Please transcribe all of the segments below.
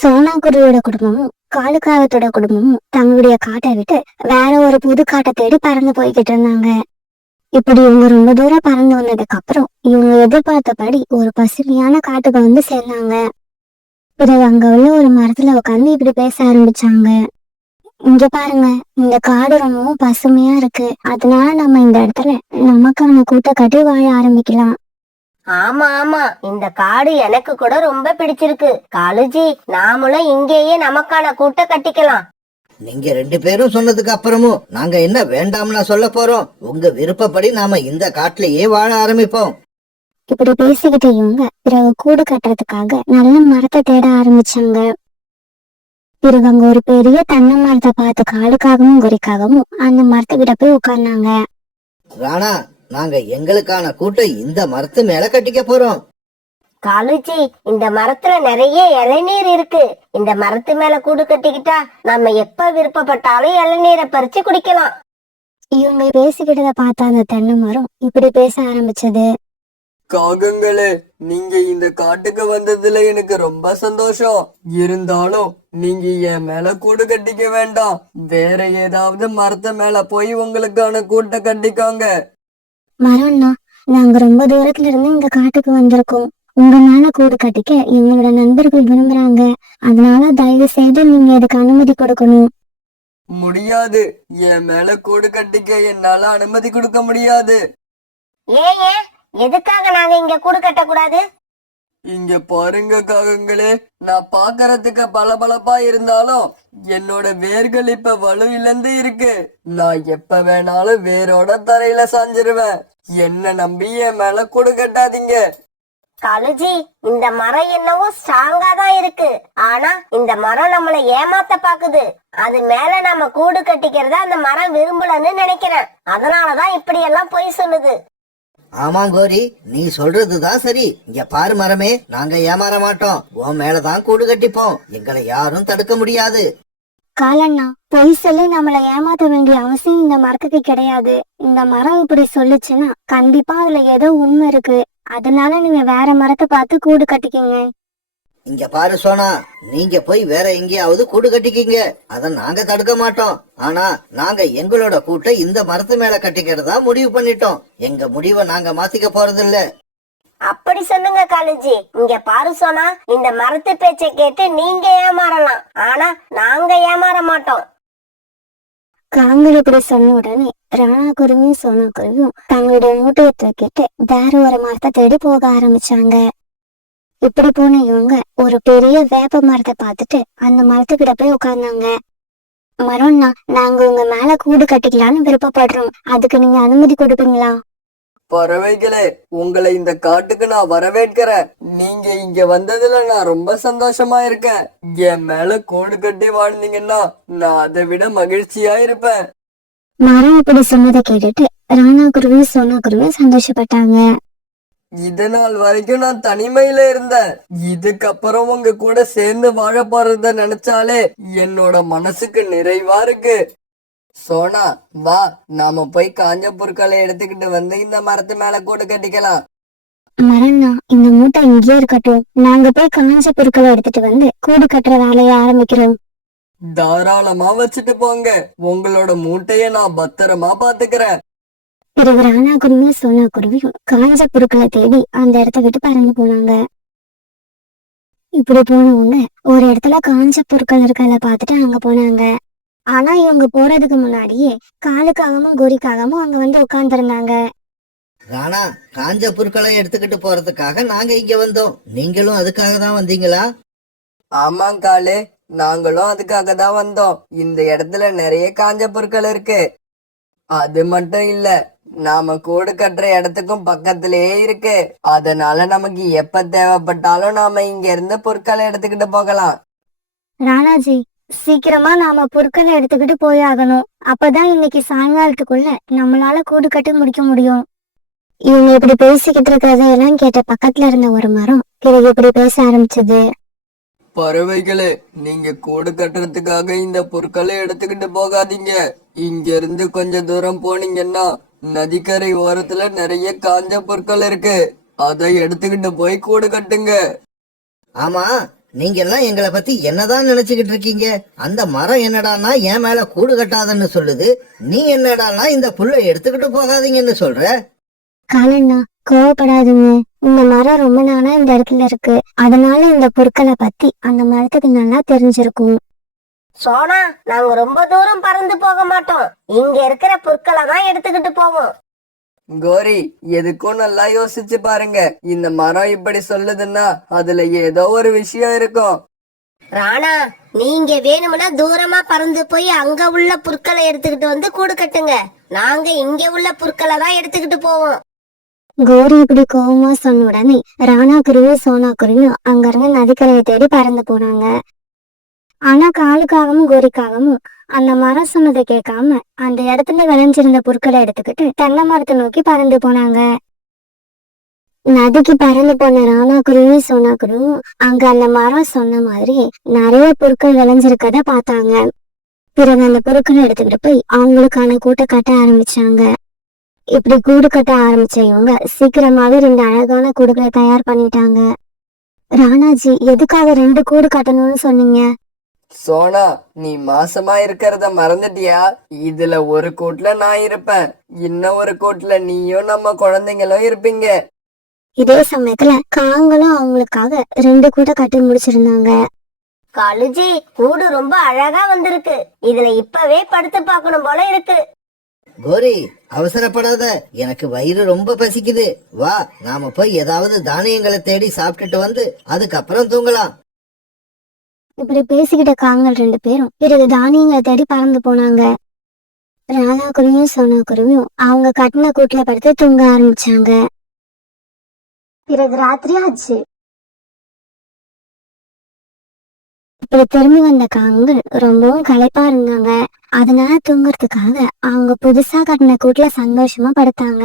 சோனா குருவியோட குடும்பமும் காலுக்காகத்தோட குடும்பமும் தங்களுடைய காட்டை விட்டு வேற ஒரு புது காட்டை தேடி பறந்து போய்கிட்டு இருந்தாங்க. இப்படி இவங்க ரொம்ப தூரம் பறந்து வந்ததுக்கு அப்புறம் இவங்க எதிர்பார்த்தபடி ஒரு பசுமையான காட்டுக்கு வந்து சேர்ந்தாங்க. பிறகு அங்க உள்ள ஒரு மரத்துல உட்காந்து இப்படி பேச ஆரம்பிச்சாங்க. இங்க பாருங்க, இந்த காடு ரொம்பவும் பசுமையா இருக்கு. அதனால நம்ம இந்த இடத்துல நமக்கான கூட்ட கட்டி வாழ ஆரம்பிக்கலாம். ஆமா ஆமா, இந்த காடு எனக்கு கூட ரொம்ப பிடிச்சிருக்கு. காலுஜி, நாமளும் இங்கேயே நமக்கான கூட்ட கட்டிக்கலாம். நீங்க 2 பேரும் சொன்னதுக்கு அப்புறமும் நாங்க என்ன வேண்டாம்னா சொல்ல போறோம்? உங்க விருப்பப்படி நாம இந்த காட்டிலேயே வாழ ஆரம்பிப்போம். இப்படி பேசிக்கிட்டு இவங்க பிறகு கூடு கட்டுறதுக்காக நல்ல மரத்தை தேட ஆரம்பிச்சாங்க. பிறகு அங்க ஒரு பெரிய தென்னை மரத்தை பார்த்து காலுக்காகவும் குறிக்காகவும் அந்த மரத்துக்கிட்ட போய் உட்கார்ந்தாங்க. ராணா, நாங்க எங்களுக்கான கூட்டை இந்த மரத்து மேல கட்டிக்க போறோம். காலுஜி, இந்த மரத்துல நிறைய இளநீர் இருக்கு. இந்த மரத்து மேல கூடு கட்டிக்கிட்டா நம்ம எப்ப விருப்பப்பட்டாலும் இளநீரை பறிச்சு குடிக்கலாம். இவங்க பேசிக்கிட்டத பார்த்த அந்த தென்னை மரம் இப்படி பேச ஆரம்பிச்சது. காகங்களே, நீங்க இந்த காட்டுக்கு வந்ததுல எனக்கு ரொம்ப சந்தோஷம். இருந்தாலும் நீங்க என் மேல கூடு கட்டிக்க வேண்டாம். வேற ஏதாவது மரத்து மேல போய் உங்களுக்கான கூட்டை கட்டிக்கோங்க. மரம்னா, நாங்க ரொம்ப தூரத்துல இருந்து இந்த காட்டுக்கு வந்திருக்கோம். உங்க மேல கூடு கட்டிக்க எங்களோட நண்பர்கள் விரும்புறாங்க. அதனால தயவு செய்து நீங்க இதுக்கு அனுமதி கொடுக்கணும். முடியாது. என் மேல கூடு கட்டிக்க என்னால அனுமதி கொடுக்க முடியாது. ஏன் ஏன், எதுக்காக நாங்க இங்க கூடு கட்டக்கூடாது? இங்க பாருங்க காகங்களே, நான் பாக்குறதுக்கு பளபளப்பா இருந்தாலும் என்னோட வேர்கள் இப்ப வலு இழந்து இருக்கு. நான் எப்ப வேணாலும் வேரோட தரையில சாஞ்சிருவேன். என்ன நம்பி என் மேல கூடு கட்டாதீங்க. காலுஜி, இந்த மரம் என்னவோ ஸ்ட்ராங்கா தான் இருக்கு. ஆனா இந்த மரம் நம்மளை ஏமாத்த பாக்குது. அது மேல நம்ம கூடு கட்டிக்கிறத அந்த மரம் விரும்பலன்னு நினைக்கிறேன். அதனாலதான் இப்படி எல்லாம் பொய் சொல்லுது. ஆமா கோரி, நீ சொல்றதுதான் சரி. இங்க பாரு மரமே, நாங்க ஏமாற மாட்டோம். உன் மேலதான் கூடு கட்டிப்போம். எங்களை யாரும் தடுக்க முடியாது. காலண்ணா, பொய் சொல்லி நம்மளை ஏமாத்த வேண்டிய அவசியம் இந்த மரத்துக்கு கிடையாது. இந்த மரம் இப்படி சொல்லுச்சுன்னா கண்டிப்பா அதுல ஏதோ உண்மை இருக்கு. அதனால நீங்க வேற மரத்தை பார்த்து கூடு கட்டிக்கீங்க. இங்க பாரு சோனா, நீங்க போய் வேற எங்கேயாவது கூடு கட்டிக்கீங்க. அத நாங்க தடுக்க மாட்டோம். ஆனா நாங்க எங்களோட கூட்டை இந்த மரத்து மேல கட்டிக்கிறதா முடிவு பண்ணிட்டோம். எங்க முடிவை நாங்க மாத்திக்க போறது இல்ல. அப்படி சொல்லுங்க காலுஜி. இங்க பாரு சோனா, இந்த மரத்து பேச்சை கேட்டு நீங்க ஏமாறலாம். ஆனா நாங்க ஏமாற மாட்டோம். காங்கள் இப்படி சொன்ன உடனே ராணா குருவியும் சோனா குருவியும் தங்களுடைய மூட்டையை தூக்கிட்டு வேற ஒரு மரத்தை தேடி போக ஆரம்பிச்சாங்க. இப்படி போன இவங்க ஒரு பெரிய வேப்ப மரத்தை பார்த்துட்டு அந்த மரத்துக்கிட்ட போய் உட்கார்ந்தாங்க. மரம்னா, நாங்க உங்க மேல கூடு கட்டிக்கலான்னு விருப்பப்படுறோம். அதுக்கு நீங்க அனுமதி கொடுப்பீங்களா? பறவைகளே, உங்களை இந்த காட்டுக்கு நான் வரவேற்கிறேன். நீங்க இங்க வந்ததுல நான் ரொம்ப சந்தோஷமா இருக்கேன். என் மேல கூடு கட்டி வாழ்ந்தீங்கன்னா நான் அதை விட மகிழ்ச்சியா இருப்பேன். மரம் இப்படி சொன்னதை கேட்டுட்டு ராணா குருவியும் சோனா குருவியும் சந்தோஷப்பட்டாங்க. இதனால் வரைக்கும் நான் தனிமையில இருந்தேன். இதுக்கப்புறம் உங்க கூட சேர்ந்து வாழ போறத நினைச்சாலே என்னோட மனசுக்கு நிறைவா இருக்கு. சோனா, வா, நாம போய் காஞ்ச பொருட்களை எடுத்துக்கிட்டு வந்து இந்த மரத்து மேல கூடு கட்டிக்கலாம். மரம்னா, இந்த மூட்டை இங்கேயே இருக்கட்டும். நாங்க போய் காஞ்ச பொருட்களை எடுத்துட்டு வந்து கூடு கட்டுற வேலையை ஆரம்பிக்கிறோம். தாராளமா வச்சுட்டு போங்க. உங்களோட மூட்டைய நான் பத்திரமா பாத்துக்கிறேன். பிறகு ராணா குருவியும் சோனா குருவியும் காஞ்ச பொருட்களை தேடி அந்த இடத்த விட்டு பறந்து போனாங்க. இப்படி போனவங்க ஒரு இடத்துல காஞ்ச பொருட்கள் இருக்கிறத பார்த்துட்டு அங்க போனாங்க. ஆனா இவங்க போறதுக்கு முன்னாடியே காலுக்காகவும் கோரிக்காகவும் அங்க வந்து உட்கார்ந்துருந்தாங்க. ராணா, காஞ்ச பொருட்களை எடுத்துக்கிட்டு போறதுக்காக நாங்க இங்க வந்தோம். நீங்களும் அதுக்காக தான் வந்தீங்களா? ஆமாங்காலே, நாங்களும் அதுக்காக தான் வந்தோம். இந்த இடத்துல நிறைய காஞ்ச பொருட்கள் இருக்கு. அது மட்டும் இல்ல, நாம கூடு கட்டுற இடத்துக்கும் பக்கத்திலேயே இருக்கு. அதனால நமக்கு எப்ப தேவைப்பட்டாலும் நாம இங்க இருந்து பொருட்களை எடுத்துக்கிட்டு போகலாம். ராணாஜி, சீக்கிரமா நாம பொருட்களை எடுத்துக்கிட்டு போயாகணும். அப்பதான் இன்னைக்கு சாயங்காலத்துக்குள்ள நம்மளால கூடு கட்டி முடிக்க முடியும். இவங்க இப்படி பேசிக்கிட்டு இருக்கிறதையெல்லாம் கேட்ட பக்கத்துல இருந்த ஒரு மரம் பிறகு இப்படி பேச ஆரம்பிச்சது. பறவைகளே, நீங்க கூடு கட்டுறதுக்காக இந்த பொருட்களை எடுத்துக்கிட்டு போகாதீங்க. இங்க இருந்து கொஞ்ச தூரம் போனீங்கன்னா நதிக்கரை ஓரத்துல நிறைய காஞ்ச பொருட்கள் இருக்கு. அதை எடுத்துக்கிட்டு போய் கூடு கட்டுங்க. ஆமா, நீங்க எல்லாம் எங்களை பத்தி என்னதான் நினைச்சுக்கிட்டு இருக்கீங்க? அந்த மரம் என்னடான்னா என் மேல கூடு கட்டாதன்னு சொல்லுது, நீ என்னடான்னா இந்த புல்லை எடுத்துக்கிட்டு போகாதீங்கன்னு சொல்ற. காலண்ணா கோவப்படாதுங்க. இந்த மரம் ரொம்ப நாளா இந்த இடத்துல இருக்கு, அதனால இந்த பொருட்களை பத்தி அந்த மரத்துக்கு நல்லா தெரிஞ்சிருக்கும். சோனா, நாங்க ரொம்ப தூரம் பறந்து போக மாட்டோம், இங்க இருக்கிற பொருட்களை தான் எடுத்துக்கிட்டு போவோம். கோரி, எதுக்கும் நல்லா யோசிச்சு பாருங்க. இந்த மரம் இப்படி சொல்லுதுன்னா அதுல ஏதோ ஒரு விஷயம் இருக்கும். ராணா, நீங்க வேணும்னா தூரமா பறந்து போய் அங்க உள்ள புற்களை எடுத்துக்கிட்டு வந்து கூடு கட்டுங்க. நாங்க இங்க உள்ள புற்களை தான் எடுத்துக்கிட்டு போவோம். கோரி இப்படி கோவமா சொன்ன உடனே ராணா குருவியும் சோனா குருவியும் அங்க இருந்து நதிக்கரையை தேடி பறந்து போனாங்க. ஆனா காலுக்காகவும் கோரிக்காகவும் அந்த மரம் சொன்னதை கேட்காம அந்த இடத்துல விளைஞ்சிருந்த பொருட்களை எடுத்துக்கிட்டு தென்னை மரத்தை நோக்கி பறந்து போனாங்க. நதிக்கு பறந்து போன ராணா குருவியும் சோனா குருவியும் அங்க அந்த மரம் சொன்ன மாதிரி நிறைய பொருட்கள் விளைஞ்சிருக்கத பார்த்தாங்க. பிறகு அந்த பொருட்களை எடுத்துக்கிட்டு போய் அவங்களுக்கான கூட்டை கட்ட ஆரம்பிச்சாங்க. இப்படி கூடு கட்ட ஆரம்பிச்ச இவங்க சீக்கிரமாவே 2 அழகான கூடுகளை தயார் பண்ணிட்டாங்க. ராணாஜி, எதுக்காக 2 கூடு கட்டணும்னு சொன்னீங்க? சோனா, நீ மாசமா இருக்கிறத மறந்துட்டியா? இதுல ஒரு கூட்டுல நான் இருப்பேன், இன்னும் ஒரு கூட்டுல நீயும் நம்ம குழந்தைங்களும் இருப்பீங்க. இதே சமயத்துல காங்களும் அவங்களுக்காக 2 கூடை கட்டி முடிச்சிருந்தாங்க. காலுஜி, கூடு ரொம்ப அழகா வந்திருக்கு, இதுல இப்பவே படுத்து பார்க்கணும் போல இருக்கு. கோரி, அவசரப்படாத, எனக்கு வயிறு ரொம்ப பசிக்குது. வா, நாம போய் ஏதாவது தானியங்களை தேடி சாப்பிட்டுட்டு வந்து அதுக்கப்புறம் தூங்கலாம். இப்படி பேசிக்கிட்ட காங்கள் 2 பேரும் பிறகு தானியங்களை தேடி பறந்து போனாங்க. ராணா குருவியும் சோனா குருவியும் அவங்க கட்டின கூட்டுல படுத்து தூங்க ஆரம்பிச்சாங்க. பிறகு ராத்திரி ஆச்சு. இப்படி திரும்பி வந்த காங்கள் ரொம்பவும் களைப்பா இருந்தாங்க. அதனால தூங்குறதுக்காக அவங்க புதுசா கட்டின கூட்டுல சந்தோஷமா படுத்தாங்க.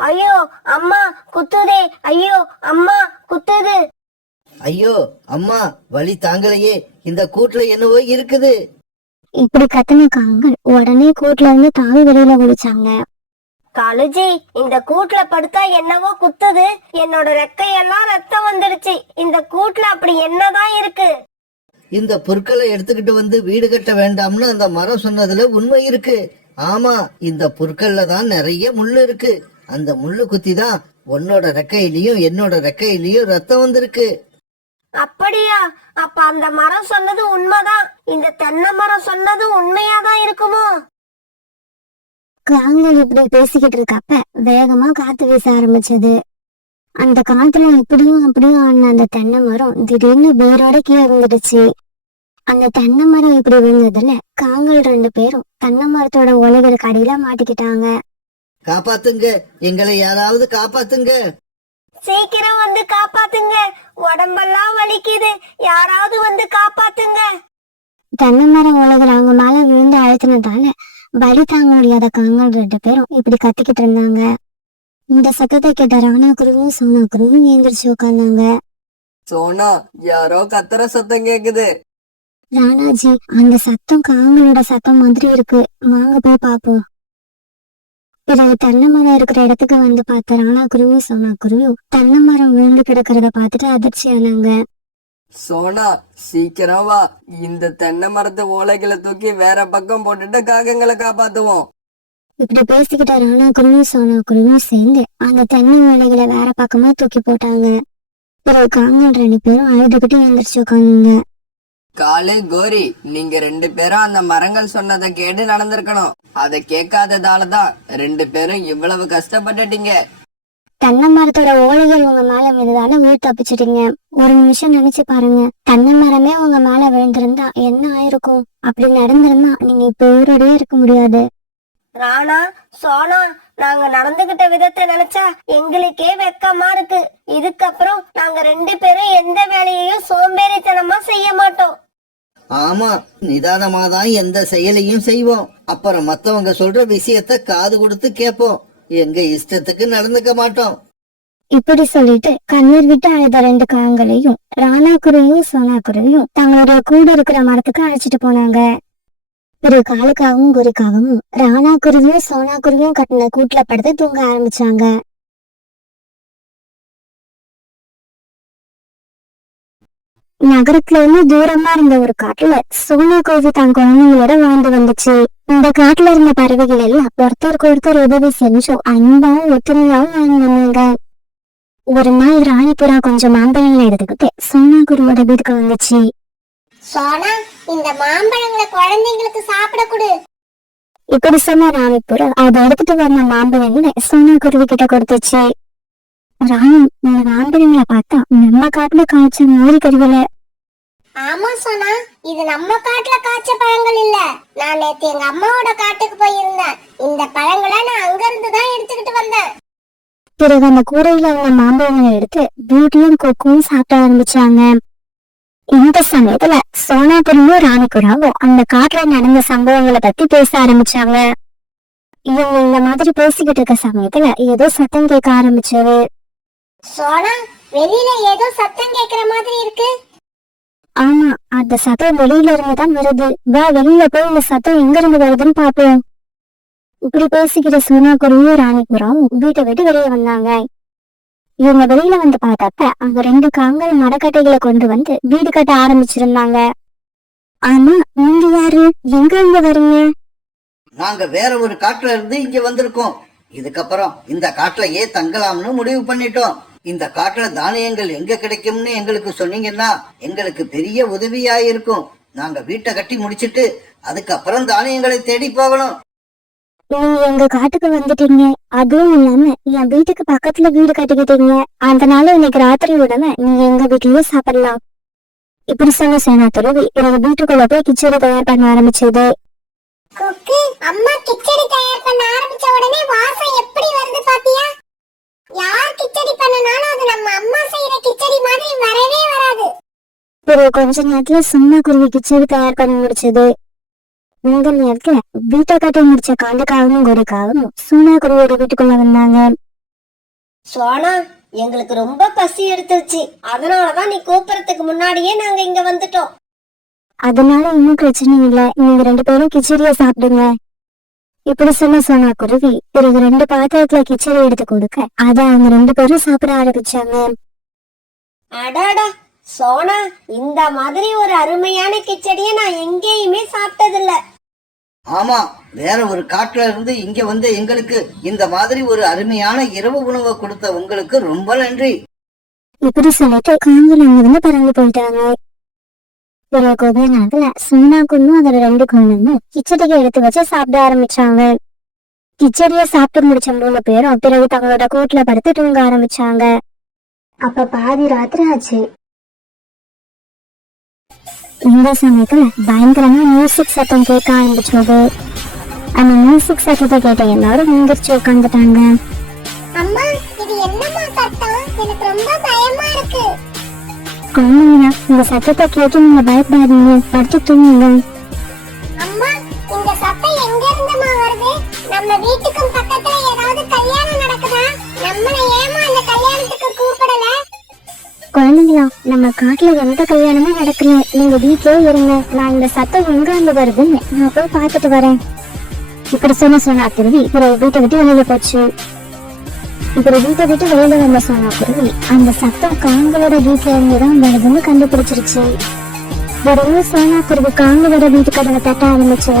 ஐயோ அம்மா குத்துதே, ஐயோ அம்மா குத்துது. ஐயோ அம்மா, வலி தாங்கலையே, இந்த கூட்டுல என்னவோ இருக்குது. இப்படி கத்தின காங்கள் உடனே கூட்டுல இருந்து தாவி வெளியில குதிச்சாங்க. காலுஜி, இந்த கூட்டுல படுத்தா என்னவோ குத்துது, என்னோட ரெக்கையெல்லாம் ரத்தம் வந்துடுச்சு. இந்த கூட்டுல அப்படி என்னதான் இருக்கு? இந்த பொருட்களை எடுத்துக்கிட்டு வந்து வீடு கட்ட வேண்டாம்னு அந்த மரம் சொன்னதுல உண்மை இருக்கு. ஆமா, இந்த பொருட்கள்ல தான் நிறைய முள்ளு இருக்கு. அந்த முள்ளு குத்தி தான் உன்னோட ரெக்கையிலயும் என்னோட ரெக்கையிலயும் ரத்தம் வந்திருக்கு. அப்படியா? அப்ப அந்த மரம் சொன்னது உண்மைதான், இந்த தென்னை மரம் சொன்னதும் உண்மையாதான் இருக்குமோ? காங்கள் இப்படி பேசிக்கிட்டு இருக்கப்ப வேகமா காத்து வீச ஆரம்பிச்சது. அந்த காத்துல இப்படியும் அப்படியும் ஆன அந்த தென்னை மரம் திடீர்னு வேரோட கீழே விழுந்துடுச்சு. அந்த தென்னை மரம் இப்படி விழுந்ததுல காங்கள் 2 பேரும் தென்னை மரத்தோட ஓலைகளுக்கு அடியில மாட்டிக்கிட்டாங்க. காப்பாத்துங்க, எங்களை யாராவது காப்பாத்துங்க. சீக்கிரம் வந்து காப்பாத்துங்க, உடம்பெல்லாம் வலிக்குது, யாராவது வந்து காப்பாத்துங்க. தென்னை மரம் ஓலைகள் அவங்க மேல விழுந்து அழுத்தினதால வலி தாங்க முடியாத காங்கள் 2 பேரும் இப்படி கத்திக்கிட்டு இருந்தாங்க. இந்த சத்தத்தை கேட்ட ராணா குருவியும் சோனா குருவியும் எழுந்திரிச்சு உட்கார்ந்தாங்க. சோனா, யாரோ கத்துற சத்தம் கேக்குது. ராணாஜி, அந்த சத்தம் காங்களோட சத்தம் மாதிரி இருக்கு, வாங்க போய் பாப்போம். பிறகு தென்னை மரம் இருக்கிற இடத்துக்கு வந்து பார்த்த ராணா குருவியும் சோனா குருவியும் தென்னை மரம் விழுந்து கிடக்கிறத பார்த்துட்டு அதிர்ச்சி ஆனாங்க. சோனா, சீக்கிரம் வா, இந்த தென்னை மரத்து ஓலைகளை தூக்கி வேற பக்கம் போட்டுட்டு காகங்களை காப்பாத்துவோம். இப்படி பேசிக்கிட்ட ராணா குருவியும் சோனா குருவியும் சேர்ந்து அந்த தென்னை ஓலைகளை வேற பக்கமா தூக்கி போட்டாங்க. பிறகு காங்கள் 2 பேரும் அழுதுகிட்டு எழுந்திரிச்சு உட்காந்துங்க. காலு, கோரி, நீங்க 2 பேரும் அந்த மரங்கள் சொன்னதை கேட்டு நடந்திருக்கணும். அதை கேட்காததாலதான் 2 பேரும் இவ்வளவு கஷ்டப்பட்டுட்டீங்க. தென்னை மரத்தோட ஓலைகள் உங்க மேல விழுந்தாலும் உயிர் தப்பிச்சிட்டீங்க. ஒரு நிமிஷம் நினைச்சு பாருங்க, தென்னை மரமே உங்க மேல விழுந்திருந்தா என்ன ஆயிருக்கும்? அப்படி நடந்திருந்தா நீங்க இப்ப உயிரோடயே இருக்க முடியாது. ராணா, சோனா, நாங்க நடந்துகிட்ட விதத்தை நினைச்சா எங்களுக்கே வெக்கமா இருக்கு. இதுக்கப்புறம் நாங்க 2 பேரும் எந்த வேலையையும் சோம்பேறித்தனமா செய்ய மாட்டோம். ஆமா, நிதானமாதான் எந்த செயலையும் செய்வோம். அப்புறம் மத்தவங்க சொல்ற விஷயத்த காது கொடுத்து கேட்போம். எங்க இஷ்டத்துக்கு நடந்துக்க மாட்டோம். இப்படி சொல்லிட்டு கண்ணீர் விட்டு அழுத 2 காங்களையும் ராணா குருவியும் சோனா குருவியும் தங்களோட கூட இருக்கிற மரத்துக்கு அழைச்சிட்டு போனாங்க. பிறகு காலுக்காகவும் குறிக்காகவும் ராணா குருவியும் சோனா குருவியும் கட்டின கூட்டுல படுத்து தூங்க ஆரம்பிச்சாங்க. நகரத்துல இருந்து தூரமா இருந்த ஒரு காட்டுல சோனா குருவி தன் குழந்தைங்களோட வாழ்ந்து வந்துச்சு. இந்த காட்டுல இருந்த பறவைகள் எல்லாம் ஒருத்தருக்கு ஒருத்தர் உதவி செஞ்சோம் அன்பாவும் ஒத்துமையாவும் வாழ்ந்து வந்தாங்க. ஒரு நாள் ராணிப்புறா கொஞ்சம் மாம்பழங்களை எடுத்துக்கிட்டு சோனா குருவோட வீட்டுக்கு வந்துச்சு. சோனா, இந்த மாம்பழங்களை குழந்தைங்களுக்கு சாப்பிட கொடு. இப்படி சொன்ன ராணிப்புறா அதை எடுத்துட்டு வந்த மாம்பழங்களை சோனா குருவி கிட்ட கொடுத்துச்சு. ராணி, இந்த மாம்பழங்களை பார்த்தா நம்ம காட்டுல காய்ச்ச மாதிரி தெரியல. ஆமா சோனா, இது நம்ம காட்டுல காய்ச்ச பழங்கள் இல்ல. நான் நேத்து எங்க அம்மாவோட காட்டுக்கு போயிருந்தேன். இந்த பழங்களை நான் அங்க இருந்து தான் எடுத்துக்கிட்டு வந்தேன். பிறகு அந்த கூடையில உள்ள மாம்பழங்களை எடுத்து பியூட்டியும் கொக்கும் சாப்பிட ஆரம்பிச்சாங்க. இந்த சமயத்துல சோனா குருவியும் ராணிக்குறாவும் அந்த காட்டுல நடந்த சம்பவங்களை பத்தி பேச ஆரம்பிச்சாங்க. இவங்க இந்த மாதிரி பேசிக்கிட்டு இருக்க சமயத்துல ஏதோ சத்தம் கேட்க ஆரம்பிச்சது. சோனா, வெளியில ஏதோ சத்தம் கேக்குற மாதிரி இருக்கு. ஆமா, அந்த சத்தம் வெளியில இருந்துதான் வருது. வா, வெளியில போய் இந்த சத்தம் எங்க இருந்து வருதுன்னு பாப்போம். இப்படி பேசிக்கிற சோனா குருவியும் ராணிக்குறாவும் வீட்டை விட்டு வெளியே வந்தாங்க. இவங்க வெளியில வந்து பார்த்தப்ப அங்க 2 காங்கள் மரக்கட்டைகளை கொண்டு வந்து வீடு கட்ட ஆரம்பிச்சிருந்தாங்க. ஆமா, நீங்க யாரு? எங்க இருந்து வரீங்க? நாங்க வேற ஒரு காட்டுல இருந்து இங்க வந்திருக்கோம். இதுக்கப்புறம் இந்த காட்டுலயே தங்கலாம்னு முடிவு பண்ணிட்டோம். இந்த காட்டுல தானியங்கள் எங்க கிடைக்கும்னு எங்களுக்கு சொன்னீங்கன்னா எங்களுக்கு பெரிய உதவியா இருக்கும். நாங்க வீட்டை கட்டி முடிச்சிட்டு அதுக்கப்புறம் தானியங்களை தேடி போகணும். நீங்க எங்க காட்டுக்கு வந்துட்டீங்க, அதுவும் இல்லாம என் வீட்டுக்கு பக்கத்துல வீடு கட்டிக்கிட்டீங்க. அதனால இன்னைக்கு ராத்திரி உடனே நீங்க எங்க வீட்லயே சாப்பிடலாம். இப்படி சொன்ன சேனா துறவி பிறகு வீட்டுக்குள்ள போய் கிச்சடி தயார் பண்ண ஆரம்பிச்சது. குக்கு, அம்மா கிச்சடி தயார் பண்ண ஆரம்பிச்ச உடனே வாசம் எப்படி வருது பாத்தியா? யார் கிச்சடி பண்ணனாலும் அது நம்ம அம்மா செய்யற கிச்சடி மாதிரி வரவே வராது. பிறகு கொஞ்ச நேரத்துல சோனா குருவி கிச்சடி தயார் பண்ணி முடிச்சது. இந்த நேரத்துல வீட்டை கட்டி முடிச்ச காண்டுக்காவும் கொடிக்காவும் சோனா குருவியோட வீட்டுக்குள்ள வந்தாங்க. சோனா, எங்களுக்கு ரொம்ப பசி எடுத்துருச்சு. அதனாலதான் நீ கூப்பிடறதுக்கு முன்னாடியே நாங்க இங்க வந்துட்டோம். அதனால இன்னும் பிரச்சனை இல்ல, நீங்க 2 பேரும் கிச்சடிய சாப்பிடுங்க. இப்படி சொன்ன சோனா குருவி பிறகு 2 பாத்திரத்துல கிச்சடி எடுத்து கொடுக்க அத அவங்க 2 பேரும் சாப்பிட ஆரம்பிச்சாங்க. அடாடா சோனா, இந்த மாதிரி ஒரு அருமையான கிச்சடிய நான் எங்கேயுமே சாப்பிட்டதில்ல. ஆமா, வேற ஒரு காட்டுல இருந்து இங்க வந்து எங்களுக்கு இந்த மாதிரி ஒரு அருமையான இரவு உணவை கொடுத்த உங்களுக்கு ரொம்ப நன்றி. இப்படி சொல்லிட்டு காங்கில் அங்கிருந்து பறந்து போயிட்டாங்க. பிறகு கொஞ்ச நேரத்துல சோனா குருவும் அதோட 2 குழந்தைங்களும் கிச்சடியை எடுத்து வச்சு சாப்பிட ஆரம்பிச்சாங்க. கிச்சடிய சாப்பிட்டு முடிச்ச 3 பேரும் பிறகு தங்களோட கூட்டுல படுத்து தூங்க ஆரம்பிச்சாங்க. அப்ப பாதி ராத்திரி ஆச்சு. இந்த சமயத்துல பயங்கரமா மியூசிக் சத்தம் கேட்க ஆரம்பிச்சது. அந்த மியூசிக் சத்தத்தை கேட்ட எல்லாரும் எந்திரிச்சு உட்காந்துட்டாங்க. அம்மா, இது என்னம்மா சத்தம்? எனக்கு ரொம்ப பயமா இருக்கு. குழந்தைங்களா, இந்த சத்தத்தை கேட்டு நீங்க பயப்படாதீங்க, படுத்து தூங்குங்க. அம்மா, இந்த சத்தம் எங்க இருந்துமா வருது? நம்ம வீட்டுக்கும் பக்கத்துல ஏதாவது கல்யாணம் நடக்குதா? நம்மள ஏமா அந்த கல்யாணத்துக்கு கூப்பிடல? குழந்தைங்களா, நம்ம காட்டுல எந்த கல்யாணமும் நடக்கல, நீங்க வீட்லயே இருங்க. நான் இந்த சத்தம் எங்க இருந்து வருதுன்னு நான் போய் பார்த்துட்டு வரேன். இப்படி சொன்ன குருவி பிறகு வீட்டை விட்டு வெளியில போச்சு. இப்படி வீட்டை விட்டு வெளியில வந்த சோனா குருவி அந்த சத்தம் காங்களோட வீட்டுல இருந்துதான் வருதுன்னு கண்டுபிடிச்சிருச்சு. உடனே சோனா குருவி காங்களோட வீட்டு கதவை தட்ட ஆரம்பிச்சு.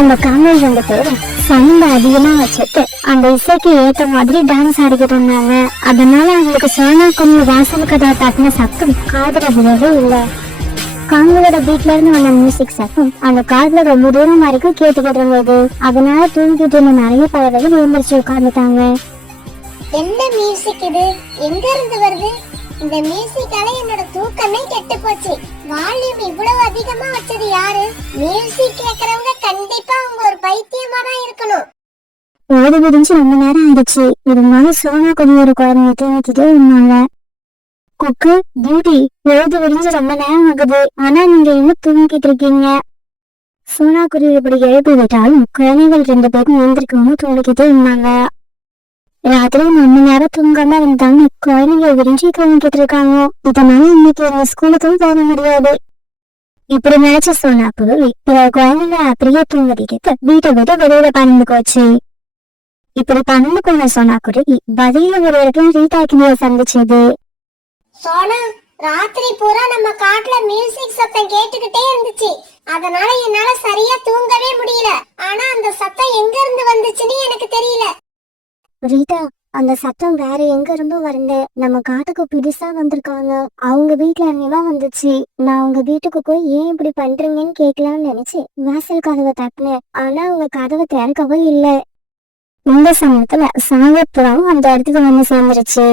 அந்த காங்கள் 2 பேரும் சவுண்ட் அதிகமா வச்சுட்டு அந்த இசைக்கு ஏத்த மாதிரி டான்ஸ் ஆடிக்கிட்டு இருந்தாங்க. அதனால அவங்களுக்கு சோனா குருவி வாசல் கதவை தட்டின சத்தம் காதுல விழவே இல்லை. காங்களோட வீட்டுல இருந்து வந்த மியூசிக் சத்தம் அந்த காதுல ரொம்ப தூரம் வரைக்கும் கேட்டுக்கிட்டு இருந்தது. அதனால தூங்கிட்டு இருந்த நிறைய பறவைகள் எழுந்திரிச்சு உட்கார்ந்துட்டாங்க. என்ன மியூசிக் இது? எங்க இருந்து வருது? இந்த மியூசிக்கால என்னோட தூக்கமே கெட்டு போச்சு. வால்யூம் இவ்வளவு அதிகமா வச்சது யாரு? மியூசிக் கேக்குறவங்க கண்டிப்பா அவங்க ஒரு பைத்தியமா தான் இருக்கணும். ஓடி விடிஞ்சு ரொம்ப நேரம் ஆயிடுச்சு. இருந்தாலும் சோனா குருவியோட குழந்தைய தூங்கிக்கிட்டே இருந்தாங்க. குக்கு, பியூட்டி, பொழுது விடிஞ்சு ரொம்ப நேரம் ஆகுது, ஆனா நீங்க இன்னும் தூங்கிட்டு இருக்கீங்க. சோனா குருவி இப்படி எழுப்பி விட்டாலும் குழந்தைகள் 2 பேரும் எழுந்திருக்காம தூங்கிக்கிட்டே இருந்தாங்க. ராத்திரி 3 நேரம் தூங்காம இருந்தாங்க. குழந்தைங்க விரிஞ்சு தூங்கிட்டு இருக்காங்க. இதனால இன்னைக்கு எங்க ஸ்கூலுக்கும் போக முடியாது. இப்படி நினைச்ச சோனா குருவி குழந்தைங்க அப்படியே தூங்கிட்டு வீட்டை விட்டு வெளியில பறந்து போச்சு. இப்படி பறந்து போன சோனா குருவி பதில ஒரு இடத்துல ரீதாக்கினிய சந்திச்சது. சோனா, ராத்திரி பூரா நம்ம காட்டுல மியூசிக் சத்தம் கேட்டுக்கிட்டே இருந்துச்சு. அதனால என்னால சரியா தூங்கவே முடியல. ஆனா அந்த சத்தம் எங்க இருந்து வந்துச்சுன்னு எனக்கு தெரியல. ரீட்டா, அந்த சத்தம் வேற எங்க இருந்தோ வரல. நம்ம காட்டுக்கு புதுசா வந்திருக்காங்க. அவங்க வீட்டுல இருந்துதான் வந்துச்சு. நான் உங்க வீட்டுக்கு போய் ஏன் இப்படி பண்றீங்கன்னு கேட்கலாம்னு நினைச்சு வாசல் கதவை தட்டினேன். ஆனா அவங்க கதவை திறக்கவே இல்ல. இந்த சமயத்துல சாகப்புறம் அந்த இடத்துக்கு வந்து சேர்ந்துருச்சு.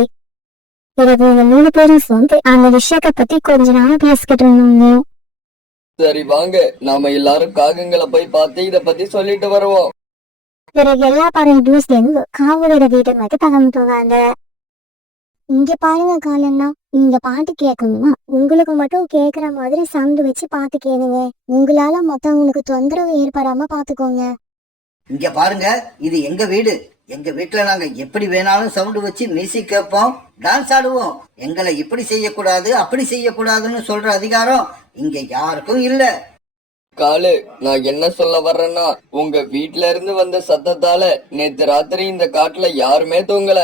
பிறகு இந்த 3 பேரும் சேர்ந்து அந்த விஷயத்தை பத்தி கொஞ்ச நாள் பேசிக்கிட்டு இருந்தாங்க. சரி வாங்க, நாம எல்லாரும் காகங்களை போய் பார்த்து இத பத்தி சொல்லிட்டு வருவோம். பிறகு எல்லா பறவைகளும் சேர்ந்து காவலோட வீட்டை நோக்கி பறந்து போவாங்க. இங்க பாருங்க காலன்னா, இந்த பாட்டு கேட்கணுமா உங்களுக்கு மட்டும் கேக்குற மாதிரி சவுண்ட் வச்சு பாட்டு கேளுங்க. உங்களால மத்தவங்களுக்கு தொந்தரவு ஏற்படாம பாத்துக்கோங்க. இங்க பாருங்க, இது எங்க வீடு. எங்க வீட்டுல நாங்க எப்படி வேணாலும் சவுண்ட் வச்சு மியூசிக் கேட்போம், டான்ஸ் ஆடுவோம். எங்களை இப்படி செய்யக்கூடாது அப்படி செய்யக்கூடாதுன்னு சொல்ற அதிகாரம் இங்க யாருக்கும் இல்ல. காலு, நான் என்ன சொல்ல வர்றேன்னா, உங்க வீட்ல இருந்து வந்த சத்தத்தால நேத்து ராத்திரி இந்த காட்டுல யாருமே தூங்கல.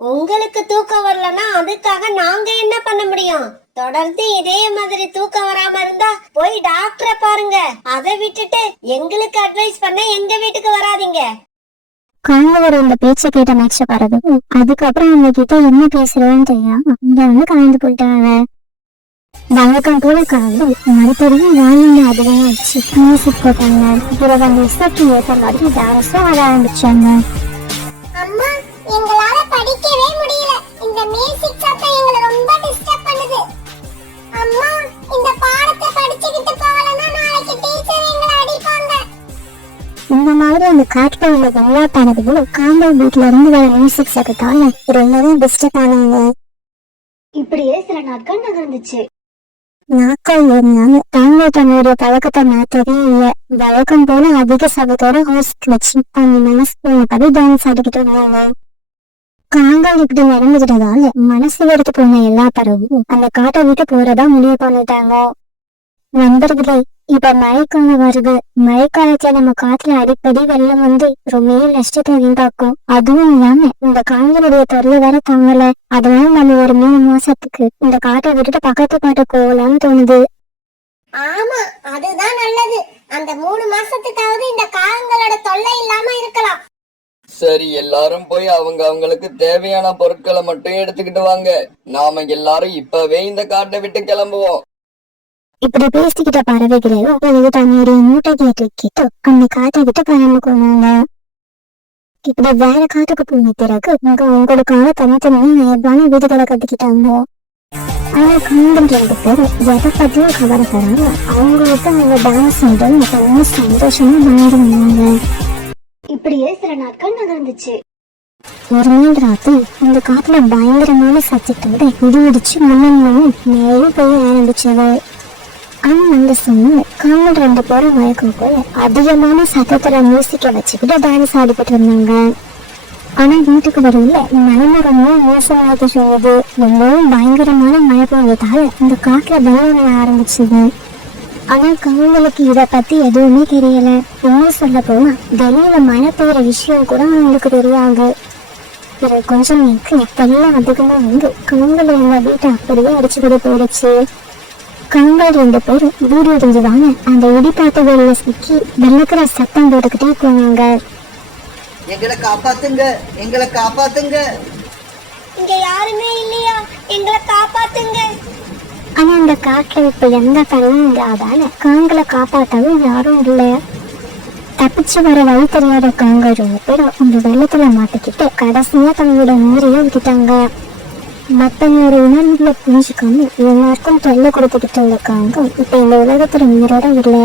உங்களுக்கு தூக்கம் வரலன்னா அதுக்காக நாங்க என்ன பண்ண முடியும்? தொடர்ந்து இதே மாதிரி தூக்கம் வராம இருந்தா போய் டாக்டரை பாருங்க. அதை விட்டுட்டு எங்களுக்கு அட்வைஸ் பண்ண எங்க வீட்டுக்கு வராதீங்க. காவலோட இந்த பேச்ச கேட்ட மேட்ச பாருதும் அதுக்கப்புறம் அவங்க கிட்ட என்ன பேசுறதுன்னு தெரியாம இங்க வந்து கலந்து போயிட்டாங்க. வழக்கம் போல காவல் மறுபடியும் வாயில அதிகமா வச்சு மியூசிக் போட்டாங்க. பிறகு அந்த இசைக்கு ஏற்ற மாதிரி டான்ஸும் ஆட ஆரம்பிச்சாங்க. அம்மா, எங்களால படிக்கவே முடியல. இந்த மியூசிக் சத்தம் எங்களை ரொம்ப டிஸ்டர்ப் பண்ணுது. அம்மா, இந்த பாடத்தை படிச்சுக்கிட்டு போகலன்னா நாளைக்கு டீச்சர் எங்களை அடிப்பாங்க. இந்த மாதிரி அந்த காட்டுல உள்ள எல்லா பறவைகளும் காவல் வீட்டுல இருந்து வர மியூசிக் சத்தத்தால ரொம்பவும் டிஸ்டர்ப் ஆனாங்க. இப்படியே சில நாட்கள் நகர்ந்துச்சு. நாட்கள் ஏறினாங்க. தாங்கள் தன்னுடைய பழக்கத்தை மாற்றவே இல்லை. வழக்கம் போல அதிக சபத்தோட ஹோஸ்ட் வச்சு அவங்க மனசு போனபடி டான்ஸ் ஆடிக்கிட்டு இருந்தாங்க. காங்கள் இப்படி நடந்துகிட்டதால மனசு எடுத்து போன எல்லா பறவையும் அந்த காட்டை விட்டு போறதா முடிவு பண்ணிட்டாங்க. நண்பர்களே, இப்ப மழைக்காலம் வருது. மழைக்காலத்துல நம்ம காட்டுல அடிக்கடி வெள்ளம் வந்து ரொம்ப நஷ்டத்தை வீண்டாக்கும். அதுவும் இல்லாம இந்த காங்களுடைய தொல்லை வேற தாங்கல. அதனால நம்ம ஒரு 3 மாசத்துக்கு இந்த காட்டை விட்டுட்டு பக்கத்து காட்டை போகலாம்னு தோணுது. ஆமா, அதுதான் நல்லது. அந்த 3 மாசத்துக்காவது இந்த காகங்களோட தொல்லை இல்லாம இருக்கலாம். சரி, எல்லாரும் போய் அவங்களுக்கு தேவையான பொருட்களை மட்டும் எடுத்துக்கிட்டு வாங்க. நாம எல்லாரும் இப்பவே இந்த காட்டை விட்டு கிளம்புவோம். இப்படி பேசிக்கிட்ட பறவைகளையும் தன்னுடைய மூட்டைகளை தூக்கிட்டு அந்த காட்டை விட்டு பறந்து போனாங்க. இப்படி வேற காட்டுக்கு போன பிறகு உங்களுக்காக தனித்தனியா நேர்வான வீடுகளை கட்டிக்கிட்டாங்க. ஆனா காண்கள் 2 பேரும் எதை பத்தியும் கவலைப்படாம அவங்களுக்கு அவங்க டான்ஸ் ரொம்ப சந்தோஷமா வாழ்ந்து வந்தாங்க. இப்படியே சில நாட்கள் நகர்ந்துச்சு. ஒரு நாள் ராத்திரி அந்த காட்டுல பயங்கரமான சத்தத்தோட இடி இடிச்சு மண்ணும் மேலும் போய் ஆரம்பிச்சது. ஆனா அந்த சமயம் காவல் 2 பேரும் வழக்கம் போல அதிகமான சத்தத்துல மியூசிக்க வச்சுக்கிட்டு டான்ஸ் ஆடிக்கிட்டு இருந்தாங்க. ஆனா வீட்டுக்கு வரல நிலைமை ரொம்ப மோசமாக சொல்லுது. ரொம்பவும் பயங்கரமான மழை பெய்யதால இந்த காட்டுல வெள்ளம் ஆரம்பிச்சது. ஆனா காவலுக்கு இத பத்தி எதுவுமே தெரியல. என்ன சொல்ல போனா வெளியில மழை பெய்யற விஷயம் கூட அவங்களுக்கு தெரியாது. பிறகு கொஞ்சம் நேரத்துல வெள்ளம் அதிகமா வந்து காவல் எங்க வீட்டை அப்படியே அடிச்சுக்கிட்டு போயிடுச்சு. காங்கள் 2 பேரும் வீடு எரிஞ்சுதாங்க அந்த இடிப்பாத்த வெளியில சிக்கி வெள்ளக்கிற சத்தம் போட்டுக்கிட்டே போனாங்க. எங்களை காப்பாத்துங்க, எங்களை காப்பாத்துங்க. இங்க யாருமே இல்லையா? எங்களை காப்பாத்துங்க. ஆனா அந்த காட்டுல இப்ப எந்த பணியும் இல்லாதால காங்களை காப்பாற்றவும் யாரும் இல்ல. தப்பிச்சு வர வழி தெரியாத காங்கள் 2 பேரும் அந்த வெள்ளத்துல மாட்டிக்கிட்டு கடைசியா தங்களோட நீரையும் விட்டுட்டாங்க. மத்தவங்களோட உணர்வுகளை புரிஞ்சுக்காம எல்லாருக்கும் தொல்லை கொடுத்துக்கிட்டு இருந்த காங்கம் இப்ப இந்த உலகத்துல உயிரோட இல்லை.